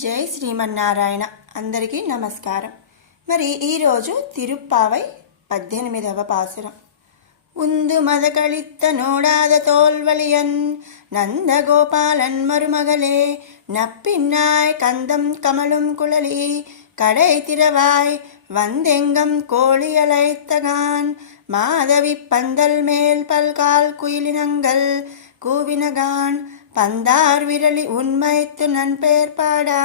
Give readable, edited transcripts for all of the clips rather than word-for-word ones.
జై శ్రీమన్నారాయణ. అందరికీ నమస్కారం. మరి ఈరోజు తిరుప్పావై 18వ పాసురం. உந்து மதகளித்த நோடாத தோல்வலியன் நந்தகோபாலன் மருமகளே நப்பின்னாய் கந்தம் கமலும் குழலி கடை திறவாய் வந்தெங்கம் கோழியலைத்தகான் மாதவி பந்தல் மேல் பல்கால் குயிலினங்கள் கூவினகான் பந்தார் விரலி உண்மைத்து நன்பேர் பாடா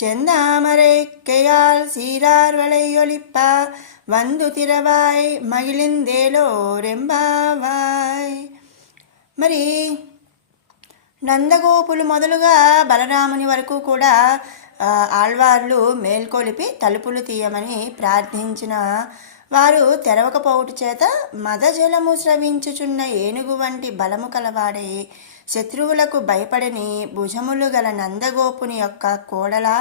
செந்தாமரை கையால் சீரார் வளையொலிப்பா వందు తిరవాయ్ మగిలిందేలో రెంబావాయ్. మరి నందగోపులు మొదలుగా బలరాముని వరకు కూడా ఆళ్వార్లు మేల్కొలిపి తలుపులు తీయమని ప్రార్థించిన వారు తెరవకపోవుట చేత మదజలము స్రవించుచున్న ఏనుగు వంటి బలము కలవాడై శత్రువులకు భయపడని భుజములు గల నందగోపుని యొక్క కోడలా,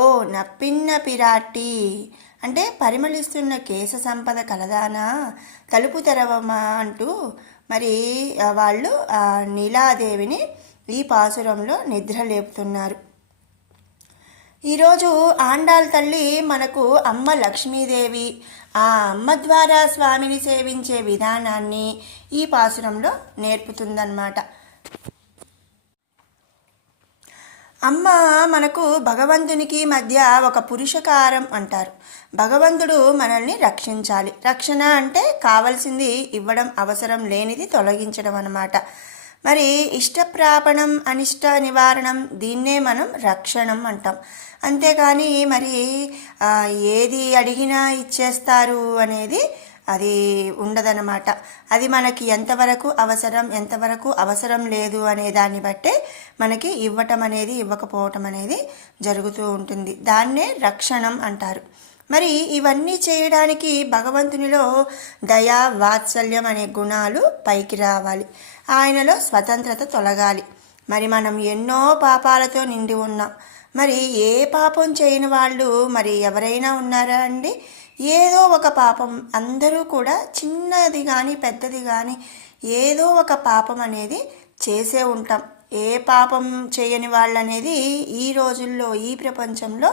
ఓ నప్పిన్న పిరాట్టి అంటే పరిమళిస్తున్న కేశ సంపద కలదానా, తలుపు తెరవమా అంటూ మరి వాళ్ళు నీలాదేవిని ఈ పాసురంలో నిద్ర లేపుతున్నారు. ఈరోజు ఆండాళ్ తల్లి మనకు అమ్మ లక్ష్మీదేవి, ఆ అమ్మ ద్వారా స్వామిని సేవించే విధానాన్ని ఈ పాసురంలో నేర్పుతుందన్నమాట. అమ్మ మనకు భగవంతునికి మధ్య ఒక పురుషకారం అంటారు. భగవంతుడు మనల్ని రక్షించాలి. రక్షణ అంటే కావలసింది ఇవ్వడం, అవసరం లేనిది తొలగించడం అన్నమాట. మరి ఇష్టప్రాపణం అనిష్ట నివారణం, దీన్నే మనం రక్షణం అంటాం. అంతేకాని మరి ఏది అడిగినా ఇచ్చేస్తారు అనేది అది ఉండదన్నమాట. అది మనకి ఎంతవరకు అవసరం, ఎంతవరకు అవసరం లేదు అనే దాన్ని బట్టే మనకి ఇవ్వటం అనేది, ఇవ్వకపోవటం అనేది జరుగుతూ ఉంటుంది. దాన్నే రక్షణం అంటారు. మరి ఇవన్నీ చేయడానికి భగవంతునిలో దయా, వాత్సల్యం అనే గుణాలు పైకి రావాలి. ఆయనలో స్వతంత్రత తొలగాలి. మరి మనం ఎన్నో పాపాలతో నిండి ఉన్నాం. మరి ఏ పాపం చేయని వాళ్ళు మరి ఎవరైనా ఉన్నారా అండి? ఏదో ఒక పాపం, అందరూ కూడా చిన్నది కానీ పెద్దది కానీ ఏదో ఒక పాపం అనేది చేసే ఉంటాం. ఏ పాపం చేయని వాళ్ళు అనేది ఈ రోజుల్లో, ఈ ప్రపంచంలో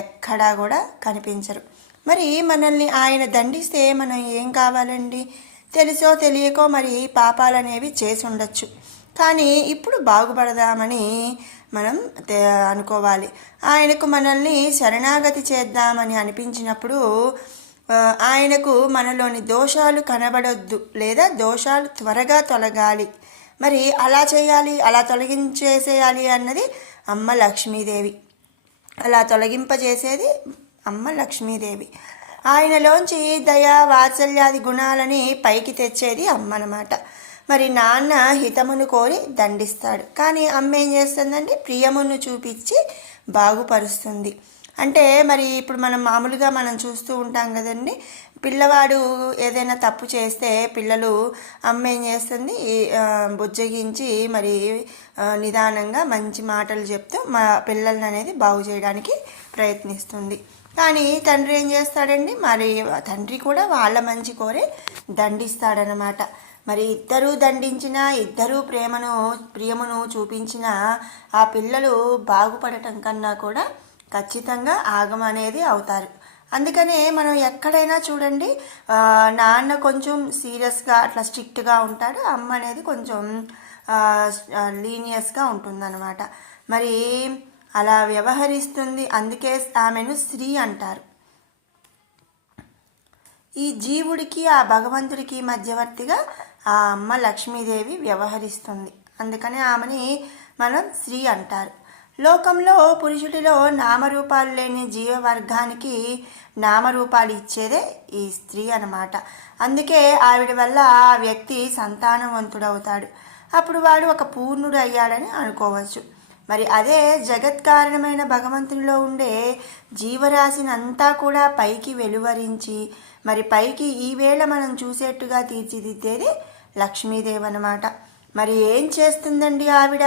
ఎక్కడా కూడా కనిపించరు. మరి మనల్ని ఆయన దండిస్తే మనం ఏం కావాలండి? తెలుసో తెలియకో మరి పాపాలు అనేవి చేసి ఉండొచ్చు. కానీ ఇప్పుడు బాగుపడదామని మనం అనుకోవాలి. ఆయనకు మనల్ని శరణాగతి చేద్దామని అనిపించినప్పుడు ఆయనకు మనలోని దోషాలు కనబడొద్దు, లేదా దోషాలు త్వరగా తొలగాలి. మరి అలా చేయాలి, అలా తొలగించేసేయాలి అన్నది అమ్మ లక్ష్మీదేవి. అలా తొలగింపజేసేది అమ్మ లక్ష్మీదేవి. ఆయనలోంచి దయా, వాత్సల్యాది గుణాలని పైకి తెచ్చేది అమ్మ అన్నమాట. మరి నాన్న హితమును కోరి దండిస్తాడు, కానీ అమ్మ ఏం చేస్తుందండి? ప్రియమును చూపించి బాగుపరుస్తుంది. అంటే మరి ఇప్పుడు మనం మామూలుగా మనం చూస్తూ ఉంటాం కదండి, పిల్లవాడు ఏదైనా తప్పు చేస్తే పిల్లలు అమ్మ ఏం చేస్తుంది? బుజ్జగించి మరి నిదానంగా మంచి మాటలు చెప్తూ మా పిల్లల్ని అనేది బాగు చేయడానికి ప్రయత్నిస్తుంది. కానీ తండ్రి ఏం చేస్తాడండి? మరి తండ్రి కూడా వాళ్ళ మంచి కోరి దండిస్తాడనమాట. మరి ఇద్దరూ దండించినా, ఇద్దరూ ప్రియమును చూపించినా ఆ పిల్లలు బాగుపడటం కన్నా కూడా ఖచ్చితంగా ఆగం అనేది అవుతారు. అందుకనే మనం ఎక్కడైనా చూడండి, నాన్న కొంచెం సీరియస్గా అట్లా స్ట్రిక్ట్గా ఉంటాడు, అమ్మ అనేది కొంచెం లీనియస్గా ఉంటుందన్నమాట. మరి అలా వ్యవహరిస్తుంది. అందుకే ఆమెను స్త్రీ అంటారు. ఈ జీవుడికి, ఆ భగవంతుడికి మధ్యవర్తిగా ఆ అమ్మ లక్ష్మీదేవి వ్యవహరిస్తుంది. అందుకని ఆమెని మనం స్త్రీ అంటారు. లోకంలో పురుషుడిలో నామరూపాలు లేని జీవవర్గానికి నామరూపాలు ఇచ్చేదే ఈ స్త్రీ అన్నమాట. అందుకే ఆవిడ వల్ల ఆ వ్యక్తి సంతానవంతుడవుతాడు. అప్పుడు వాడు ఒక పూర్ణుడు అయ్యాడని అనుకోవచ్చు. మరి అదే జగత్కారణమైన భగవంతునిలో ఉండే జీవరాశినంతా కూడా పైకి వెలువరించి మరి పైకి ఈవేళ మనం చూసేట్టుగా తీర్చిదిద్దేది లక్ష్మీదేవి అన్నమాట. మరి ఏం చేస్తుందండి ఆవిడ?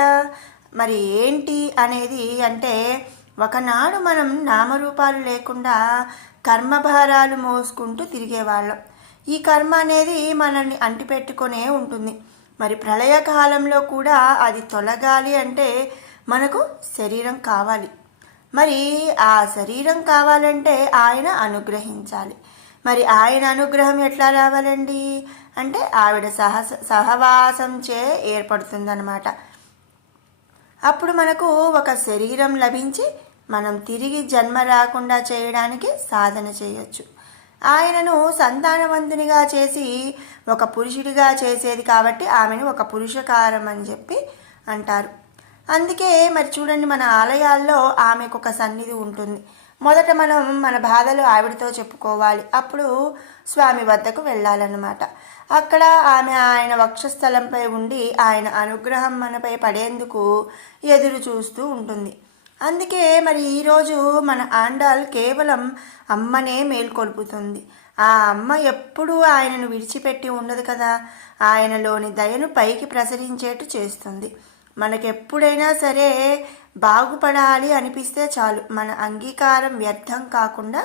మరి ఏంటి అనేది అంటే, ఒకనాడు మనం నామరూపాలు లేకుండా కర్మభారాలు మోసుకుంటూ తిరిగేవాళ్ళం. ఈ కర్మ అనేది మనల్ని అంటిపెట్టుకునే ఉంటుంది. మరి ప్రళయకాలంలో కూడా అది తొలగాలి అంటే మనకు శరీరం కావాలి. మరి ఆ శరీరం కావాలంటే ఆయన అనుగ్రహించాలి. మరి ఆయన అనుగ్రహం ఎట్లా రావాలండి అంటే ఆవిడ సహవాసంచే ఏర్పడుతుందన్నమాట. అప్పుడు మనకు ఒక శరీరం లభించి మనం తిరిగి జన్మ రాకుండా చేయడానికి సాధన చేయొచ్చు. ఆయనను సంతానవంతునిగా చేసి ఒక పురుషుడిగా చేసేది కాబట్టి ఆమెను ఒక పురుషకారం అని చెప్పి అంటారు. అందుకే మరి చూడండి, మన ఆలయాల్లో ఆమెకు ఒక సన్నిధి ఉంటుంది. మొదట మనం మన బాధలు ఆవిడతో చెప్పుకోవాలి, అప్పుడు స్వామి వద్దకు వెళ్ళాలన్నమాట. అక్కడ ఆమె ఆయన వక్షస్థలంపై ఉండి ఆయన అనుగ్రహం మనపై పడేందుకు ఎదురు చూస్తూ ఉంటుంది. అందుకే మరి ఈరోజు మన ఆండాల్ కేవలం అమ్మనే మేల్కొల్పుతుంది. ఆ అమ్మ ఎప్పుడూ ఆయనను విడిచిపెట్టి ఉండదు కదా, ఆయనలోని దయను పైకి ప్రసరించేట్టు చేస్తుంది. మనకెప్పుడైనా సరే బాగుపడాలి అనిపిస్తే చాలు, మన అంగీకారం వ్యర్థం కాకుండా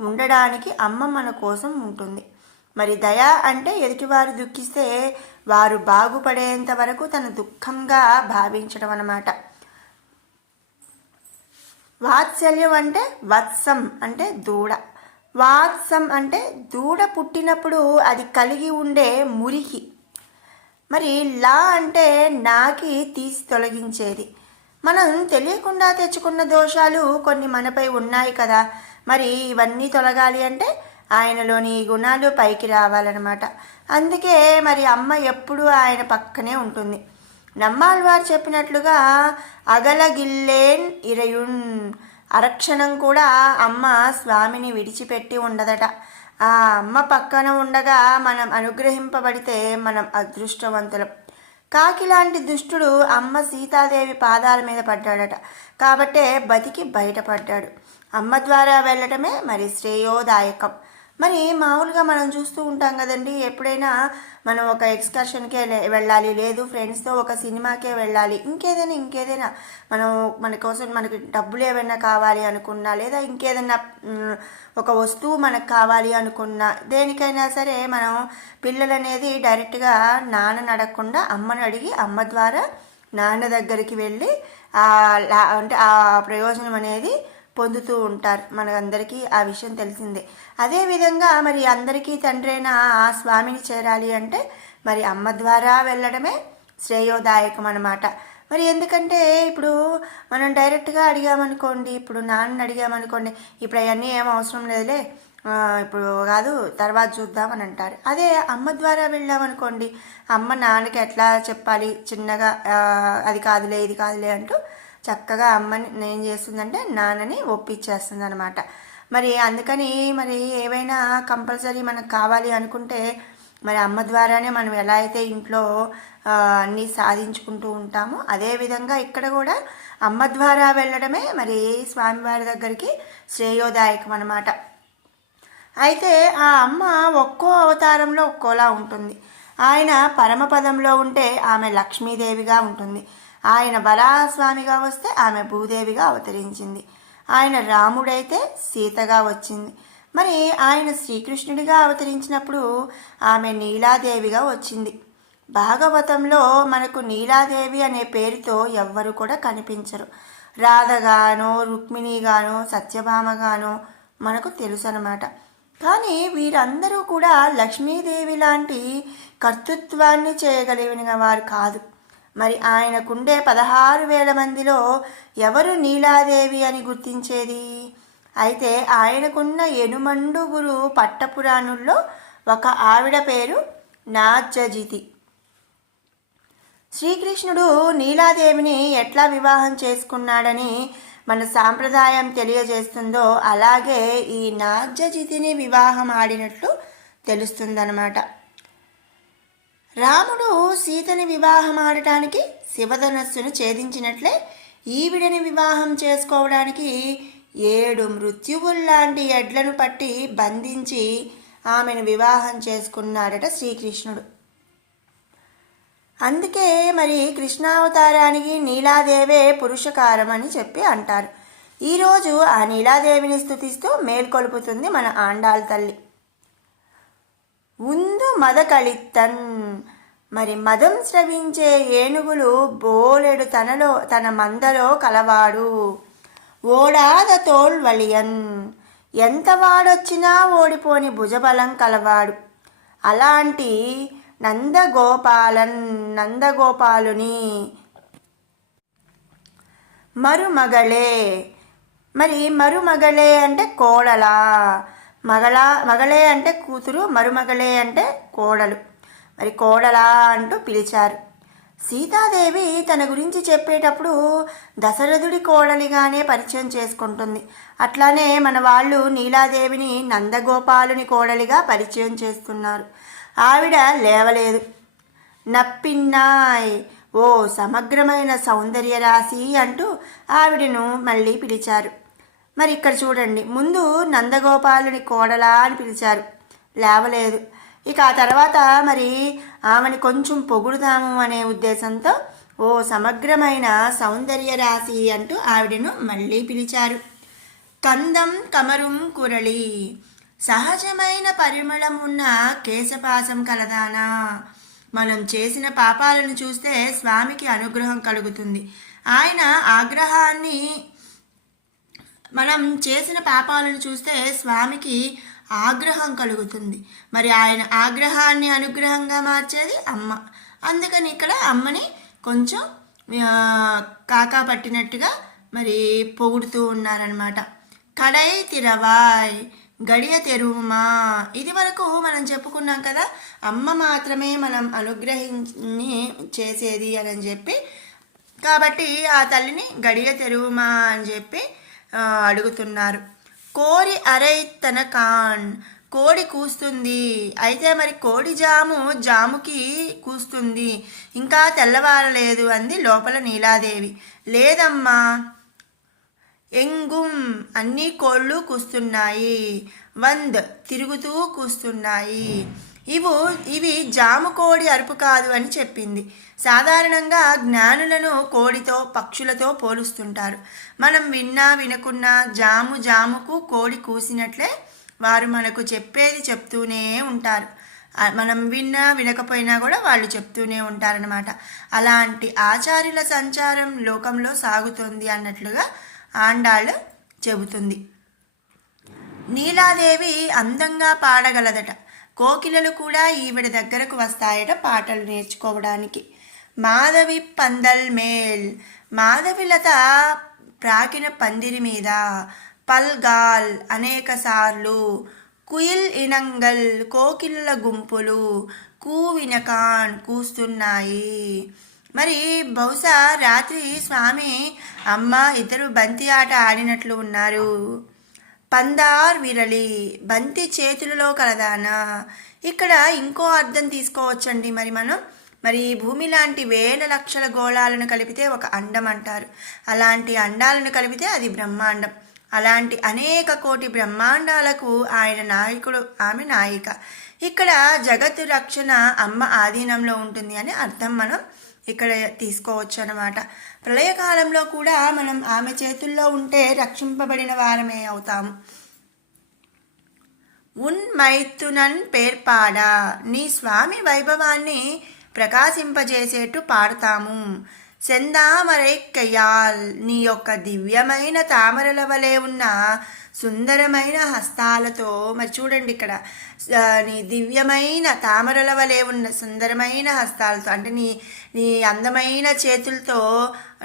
ఉండడానికి అమ్మ మన కోసం ఉంటుంది. మరి దయ అంటే ఎదుటివారు దుఃఖిస్తే వారు బాగుపడేంత వరకు తన దుఃఖంగా భావించడం అన్నమాట. వాత్సల్యం అంటే వత్సం అంటే దూడ, వాత్సం అంటే దూడ పుట్టినప్పుడు అది కలిగి ఉండే మురికి. మరి లా అంటే నాకి తీసి తొలగించేది. మనం తెలియకుండా తెచ్చుకున్న దోషాలు కొన్ని మనపై ఉన్నాయి కదా, మరి ఇవన్నీ తొలగాలి అంటే ఆయనలోని గుణాలు పైకి రావాలన్నమాట. అందుకే మరి అమ్మ ఎప్పుడూ ఆయన పక్కనే ఉంటుంది. నమ్మాళ్వారు చెప్పినట్లుగా అగలగిల్లేన్ ఇరయున్, అరక్షణం కూడా అమ్మ స్వామిని విడిచిపెట్టి ఉండదట. ఆ అమ్మ పక్కన ఉండగా మనం అనుగ్రహింపబడితే మనం అదృష్టవంతులం. కాకిలాంటి దుష్టుడు అమ్మ సీతాదేవి పాదాల మీద పడ్డాడట, కాబట్టే బతికి బయటపడ్డాడు. అమ్మ ద్వారా వెళ్ళటమే మరి శ్రేయోదాయకం. మరి మామూలుగా మనం చూస్తూ ఉంటాం కదండి, ఎప్పుడైనా మనం ఒక ఎక్స్కర్షన్కే వెళ్ళాలి, లేదు ఫ్రెండ్స్తో ఒక సినిమాకే వెళ్ళాలి, ఇంకేదైనా మన కోసం మనకి డబ్బులు ఏమైనా కావాలి అనుకున్నా, లేదా ఇంకేదైనా ఒక వస్తువు మనకు కావాలి అనుకున్నా, దేనికైనా సరే మనం పిల్లలు అనేది డైరెక్ట్గా నాన్నని అడగకుండా అమ్మని అడిగి అమ్మ ద్వారా నాన్న దగ్గరికి వెళ్ళి అంటే ఆ ప్రయోజనం అనేది పొందుతూ ఉంటారు. మనకందరికీ ఆ విషయం తెలిసిందే. అదేవిధంగా మరి అందరికీ తండ్రైన ఆ స్వామిని చేరాలి అంటే మరి అమ్మ ద్వారా వెళ్ళడమే శ్రేయోదాయకం అన్నమాట. మరి ఎందుకంటే ఇప్పుడు మనం డైరెక్ట్గా అడిగామనుకోండి, ఇప్పుడు నాన్నని అడిగామనుకోండి, ఇప్పుడు అవన్నీ ఏం అవసరం లేదులే, ఇప్పుడు కాదు తర్వాత చూద్దామని అంటారు. అదే అమ్మ ద్వారా వెళ్ళామనుకోండి, అమ్మ నాన్నకి ఎట్లా చెప్పాలి చిన్నగా, అది కాదులే ఇది కాదులే అంటూ చక్కగా అమ్మని ఏం చేస్తుందంటే నాన్నని ఒప్పించేస్తుంది అనమాట. మరి అందుకని మరి ఏవైనా కంపల్సరీ మనకు కావాలి అనుకుంటే మరి అమ్మ ద్వారానే మనం ఎలా అయితే ఇంట్లో అన్నీ సాధించుకుంటూ ఉంటామో, అదేవిధంగా ఇక్కడ కూడా అమ్మ ద్వారా వెళ్ళడమే మరి స్వామివారి దగ్గరికి శ్రేయోదాయకం అన్నమాట. అయితే ఆ అమ్మ ఒక్కో అవతారంలో ఒక్కోలా ఉంటుంది. ఆయన పరమపదంలో ఉంటే ఆమె లక్ష్మీదేవిగా ఉంటుంది. ఆయన వరాహస్వామిగా వస్తే ఆమె భూదేవిగా అవతరించింది. ఆయన రాముడైతే సీతగా వచ్చింది. మరి ఆయన శ్రీకృష్ణుడిగా అవతరించినప్పుడు ఆమె నీలాదేవిగా వచ్చింది. భాగవతంలో మనకు నీలాదేవి అనే పేరుతో ఎవ్వరు కూడా కనిపించరు. రాధగానో రుక్మిణిగానో సత్యభామగానో మనకు తెలుసు అన్నమాట. కానీ వీరందరూ కూడా లక్ష్మీదేవి లాంటి కర్తృత్వాన్ని చేయగలిగిన వారు కాదు. మరి ఆయనకుండే 16,000 మందిలో ఎవరు నీలాదేవి అని గుర్తించేది? అయితే ఆయనకున్న ఎనుమండుగురు పట్టపురాణుల్లో ఒక ఆవిడ పేరు నాజ్జజితి. శ్రీకృష్ణుడు నీలాదేవిని ఎట్లా వివాహం చేసుకున్నాడని మన సాంప్రదాయం తెలియజేస్తుందో అలాగే ఈ నాజ్జజితిని వివాహం ఆడినట్లు తెలుస్తుందన్నమాట. రాముడు సీతని వివాహం ఆడటానికి శివధనస్సును ఛేదించినట్లే ఈవిడని వివాహం చేసుకోవడానికి 7 మృత్యువుల్లాంటి ఎడ్లను పట్టి బంధించి ఆమెను వివాహం చేసుకున్నాడట శ్రీకృష్ణుడు. అందుకే మరి కృష్ణావతారానికి నీలాదేవే పురుషకారం అని చెప్పి అంటారు. ఈరోజు ఆ నీలాదేవిని స్తుతిస్తూ మేల్కొల్పుతుంది మన ఆండాళ్ తల్లి. ఉందు మద కలిత్తన్, మరి మదం స్రవించే ఏనుగులు బోలెడు తన మందలో కలవాడు. ఓడాద తోల్ వలియన్, ఎంత వాడొచ్చినా ఓడిపోని భుజబలం కలవాడు. అలాంటి నందగోపాలుని మరుమగళే. మరి మరుమగళే అంటే కోడలా, మగళే అంటే కూతురు, మరుమగళే అంటే కోడలు. మరి కోడలా అంటూ పిలిచారు. సీతాదేవి తన గురించి చెప్పేటప్పుడు దశరథుడి కోడలిగానే పరిచయం చేసుకుంటుంది. అట్లానే మన వాళ్ళు నీలాదేవిని నందగోపాలుని కోడలిగా పరిచయం చేస్తున్నారు. ఆవిడ లేవలేదు. నప్పిన్నాయ్, ఓ సమగ్రమైన సౌందర్య రాశి అంటూ ఆవిడను మళ్ళీ పిలిచారు. మరి ఇక్కడ చూడండి, ముందు నందగోపాలుని కోడలా అని పిలిచారు, లేవలేదు. ఇక ఆ తర్వాత మరి ఆమెని కొంచెం పొగుడుదాము అనే ఉద్దేశంతో ఓ సమగ్రమైన సౌందర్య రాశి అంటూ ఆవిడను మళ్ళీ పిలిచారు. కందం కమరుం కురళి, సహజమైన పరిమళం ఉన్న కేశపాసం కలదానా. మనం చేసిన పాపాలను చూస్తే స్వామికి అనుగ్రహం కలుగుతుంది. ఆయన ఆగ్రహాన్ని మనం చేసిన పాపాలను చూస్తే స్వామికి ఆగ్రహం కలుగుతుంది. మరి ఆయన ఆగ్రహాన్ని అనుగ్రహంగా మార్చేది అమ్మ. అందుకని ఇక్కడ అమ్మని కొంచెం కాకా పట్టినట్టుగా మరి పొగుడుతూ ఉన్నారనమాట. కడై తిరవాయ్, గడియ తెరువుమా. ఇది వరకు మనం చెప్పుకున్నాం కదా, అమ్మ మాత్రమే మనం అనుగ్రహించి చేసేది అని చెప్పి. కాబట్టి ఆ తల్లిని గడియ తెరువుమా అని చెప్పి అడుగుతున్నారు. కోరి అరైతన కాన్, కోడి కూస్తుంది. అయితే మరి కోడి జాముకి కూస్తుంది, ఇంకా తెల్లవారలేదు అంది లోపల నీలాదేవి. లేదమ్మా, ఎంగుం, అన్ని కోళ్ళు కూస్తున్నాయి. వంద్, తిరుగుతూ కూస్తున్నాయి. ఇవి జాము కోడి అరుపు కాదు అని చెప్పింది. సాధారణంగా జ్ఞానులను కోడితో పక్షులతో పోలుస్తుంటారు. మనం విన్నా వినకున్నా జాముకు కోడి కూసినట్లే వారు మనకు చెప్పేది చెప్తూనే ఉంటారు. మనం విన్నా వినకపోయినా కూడా వాళ్ళు చెప్తూనే ఉంటారనమాట. అలాంటి ఆచార్యుల సంచారం లోకంలో సాగుతుంది అన్నట్లుగా ఆండాళ్ళు చెబుతుంది. నీలాదేవి అందంగా పాడగలదట. కోకిలలు కూడా ఈవిడ దగ్గరకు వస్తాయట పాటలు నేర్చుకోవడానికి. మాధవి పందల్ మేల్, మాధవిలత ప్రాకిన పందిరి మీద పల్గాల్ అనేక సార్లు, కుయిల్ ఇనంగల్ కోకిళ్ళ గుంపులు, కూవినకాన్ కూస్తున్నాయి. మరి బహుశా రాత్రి స్వామి అమ్మ ఇద్దరు బంతి ఆట ఆడినట్లు ఉన్నారు. పందార్ విరలి, బంతి చేతులలో కలదానా. ఇక్కడ ఇంకో అర్థం తీసుకోవచ్చండి. మరి భూమి లాంటి వేల లక్షల గోళాలను కలిపితే ఒక అండం అంటారు. అలాంటి అండాలను కలిపితే అది బ్రహ్మాండం. అలాంటి అనేక కోటి బ్రహ్మాండాలకు ఆయన నాయకుడు, ఆమె నాయిక. ఇక్కడ జగత్తు రక్షణ అమ్మ ఆధీనంలో ఉంటుంది అని అర్థం మనం ఇక్కడ తీసుకోవచ్చు అన్నమాట. ప్రళయకాలంలో కూడా మనం ఆమె చేతుల్లో ఉంటే రక్షింపబడిన వారమే అవుతాము. ఉన్మైతునన్ పేర్పాడా, నీ స్వామి వైభవాన్ని ప్రకాశింపజేసేట్టు పాడతాము. సెందామరైక్కయాల్, నీ యొక్క దివ్యమైన తామరల వలె ఉన్న సుందరమైన హస్తాలతో. మరి చూడండి ఇక్కడ, నీ దివ్యమైన తామరల వలె ఉన్న సుందరమైన హస్తాలతో అంటే నీ అందమైన చేతులతో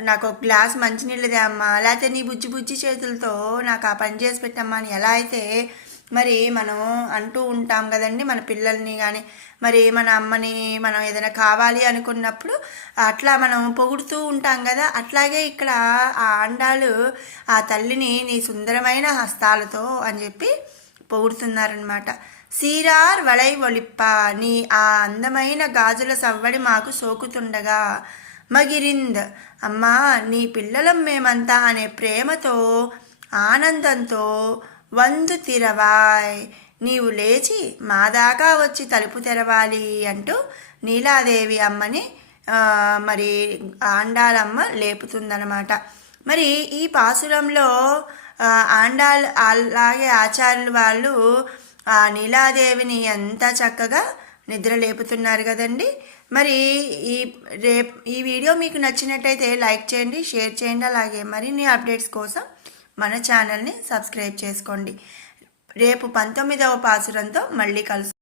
నాకు ఒక గ్లాస్ మంచినీళ్ళదే అమ్మా, లేకపోతే నీ బుజ్జి చేతులతో నాకు ఆ పని చేసి పెట్టమ్మా అని ఎలా అయితే మరి మనం అంటూ ఉంటాం కదండి మన పిల్లల్ని కానీ, మరి మన అమ్మని మనం ఏదైనా కావాలి అనుకున్నప్పుడు అట్లా మనం పొగుడుతూ ఉంటాం కదా. అట్లాగే ఇక్కడ ఆ ఆండాళ్ళు ఆ తల్లిని నీ సుందరమైన హస్తాలతో అని చెప్పి పొగుడుతున్నారనమాట. సీరార్ వళై ఒలిప్ప, నీ ఆ అందమైన గాజుల సవ్వడి మాకు సోకుతుండగా. మగిరింద్, అమ్మా నీ పిల్లలం మేమంతా అనే ప్రేమతో ఆనందంతో. వందు తిరవాయ్, నీవు లేచి మా దాకా వచ్చి తలుపు తెరవాలి అంటూ నీలాదేవి అమ్మని మరి ఆండాలమ్మ లేపుతుందన్నమాట. మరి ఈ పాసురంలో ఆండాల్ అలాగే ఆచార్యులు వాళ్ళు ఆ నీలాదేవిని ఎంత చక్కగా నిద్ర లేపుతున్నారు కదండి. మరి ఈ వీడియో మీకు నచ్చినట్టయితే లైక్ చేయండి, షేర్ చేయండి. అలాగే మరిన్ని అప్డేట్స్ కోసం మన ఛానల్ని సబ్స్క్రైబ్ చేసుకోండి. రేపు 19వ పాసురంతో మళ్ళీ కలుసు